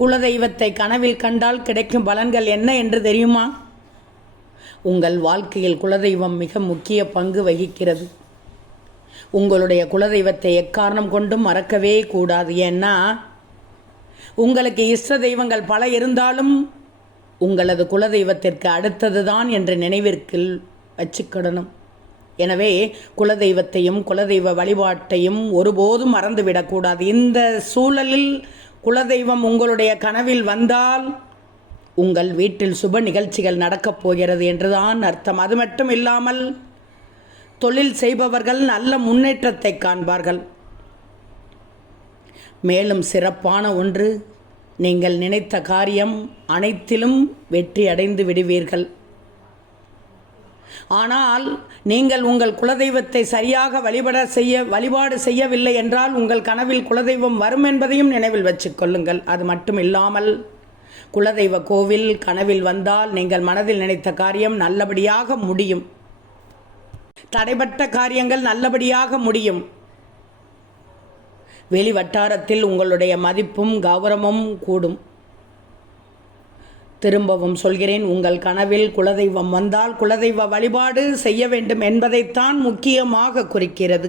குலதெய்வத்தை கனவில் கண்டால் கிடைக்கும் பலன்கள் என்ன என்று தெரியுமா? உங்கள் வாழ்க்கையில் குலதெய்வம் மிக முக்கிய பங்கு வகிக்கிறது. உங்களுடைய குலதெய்வத்தை எக்காரணம் கொண்டும் மறக்கவே கூடாது. ஏன்னா உங்களுக்கு இஷ்ட தெய்வங்கள் பல இருந்தாலும் உங்களது குலதெய்வத்திற்கு அடுத்ததுதான் என்ற நினைவிற்கில் வச்சுக்கிடணும். எனவே குலதெய்வத்தையும் குலதெய்வ வழிபாட்டையும் ஒருபோதும் மறந்துவிடக்கூடாது. இந்த சூழலில் குலதெய்வம் உங்களுடைய கனவில் வந்தால் உங்கள் வீட்டில் சுப நிகழ்ச்சிகள் நடக்கப் போகிறது என்றுதான் அர்த்தம். அது மட்டும் இல்லாமல் தொழில் செய்பவர்கள் நல்ல முன்னேற்றத்தை காண்பார்கள். மேலும் சிறப்பான ஒன்று, நீங்கள் நினைத்த காரியம் அனைத்திலும் வெற்றி அடைந்து விடுவீர்கள். ஆனால் நீங்கள் உங்கள் குலதெய்வத்தை சரியாக வழிபாடு செய்யவில்லை என்றால் உங்கள் கனவில் குலதெய்வம் வரும் என்பதையும் நினைவில் வச்சுக்கொள்ளுங்கள். அது மட்டும் இல்லாமல் குலதெய்வ கோவில் கனவில் வந்தால் நீங்கள் மனதில் நினைத்த காரியம் நல்லபடியாக முடியும். தடைப்பட்ட காரியங்கள் நல்லபடியாக முடியும். வெளி வட்டாரத்தில் உங்களுடைய மதிப்பும் கௌரவமும் கூடும். திரும்பவும் சொல்கிறேன், உங்கள் கனவில் குலதெய்வம் வந்தால் குலதெய்வ வழிபாடு செய்ய வேண்டும் என்பதைத்தான் முக்கியமாக குறிக்கிறது.